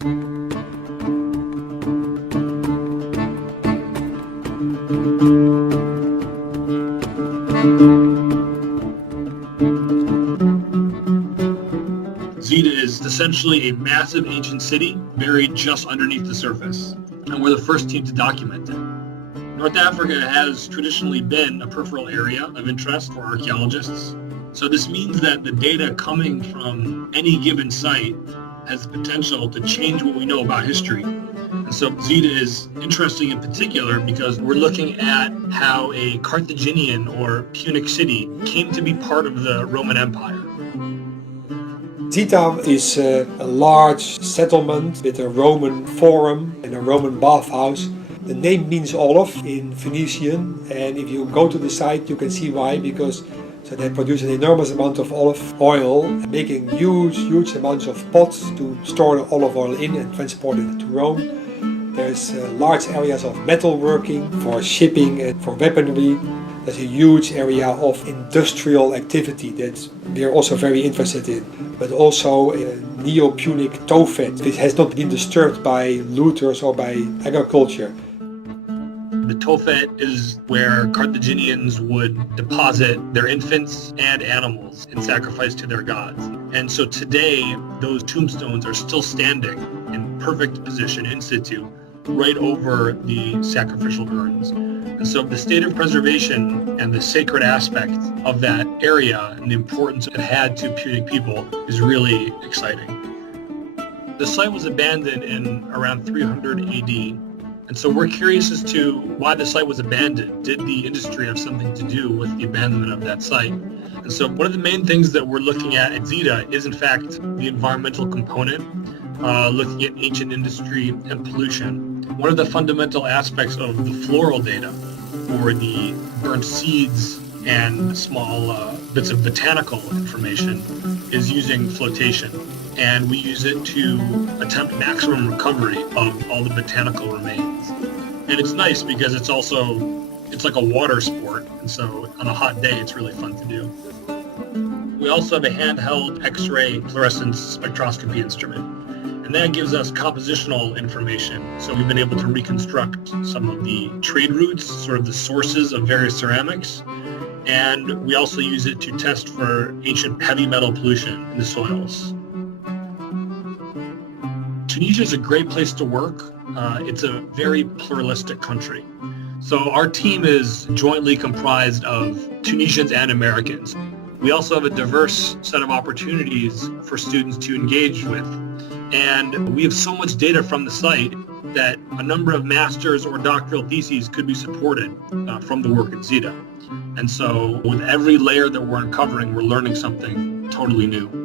Zita is essentially a massive ancient city buried just underneath the surface, and we're the first team to document it. North Africa has traditionally been a peripheral area of interest for archaeologists, so this means that the data coming from any given site has the potential to change what we know about history. And so Zita is interesting in particular because we're looking at how a Carthaginian or Punic city came to be part of the Roman Empire. Zita is a large settlement with a Roman forum and a Roman bathhouse. The name means olive in Phoenician, and if you go to the site you can see why, because they produce an enormous amount of olive oil, making huge amounts of pots to store the olive oil in and transport it to Rome. There's large areas of metalworking for shipping and for weaponry. There's a huge area of industrial activity that we are also very interested in, but also a Neo-Punic tophet, which has not been disturbed by looters or by agriculture. The tophet is where Carthaginians would deposit their infants and animals in sacrifice to their gods. And so today, those tombstones are still standing in perfect position in situ, right over the sacrificial urns. And so the state of preservation and the sacred aspect of that area and the importance it had to Punic people is really exciting. The site was abandoned in around 300 AD. And so we're curious as to why the site was abandoned. Did the industry have something to do with the abandonment of that site? And so one of the main things that we're looking at Zita is in fact the environmental component, looking at ancient industry and pollution. One of the fundamental aspects of the floral data, or the burnt seeds and small bits of botanical information, is using flotation. And we use it to attempt maximum recovery of all the botanical remains. And it's nice because it's like a water sport, and so on a hot day it's really fun to do. We also have a handheld X-ray fluorescence spectroscopy instrument, and that gives us compositional information. So we've been able to reconstruct some of the trade routes, sort of the sources of various ceramics, and we also use it to test for ancient heavy metal pollution in the soils. Tunisia is a great place to work. It's a very pluralistic country. So our team is jointly comprised of Tunisians and Americans. We also have a diverse set of opportunities for students to engage with. And we have so much data from the site that a number of master's or doctoral theses could be supported from the work at Zita. And so with every layer that we're uncovering, we're learning something totally new.